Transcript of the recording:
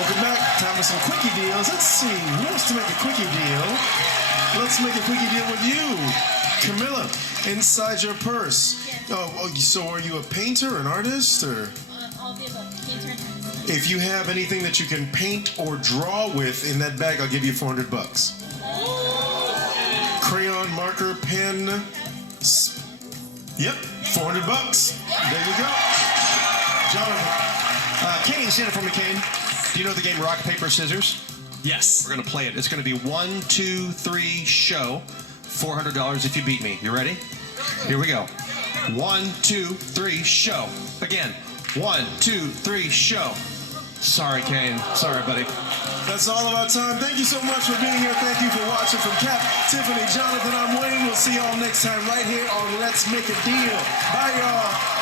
Welcome back. Time for some quickie deals. Let's see. Who wants to make a quickie deal? Let's make a quickie deal with you. Camilla, inside your purse. Oh, so are you a painter, an artist, or? I'll be a painter and artist. If you have anything that you can paint or draw with in that bag, I'll give you $400. Crayon, marker, pen. Yep, $400. There you go. Jonathan. Kane, stand up for me, Kane. Do you know the game Rock, Paper, Scissors? Yes. We're going to play it. It's going to be 1, 2, 3, show. $400 if you beat me. You ready? Here we go. 1, 2, 3, show. Again. 1, 2, 3, show. Sorry, Kane. Sorry, buddy. That's all of our time. Thank you so much for being here. Thank you for watching. From Cap, Tiffany, Jonathan, I'm Wayne. We'll see y'all next time right here on Let's Make a Deal. Bye, y'all.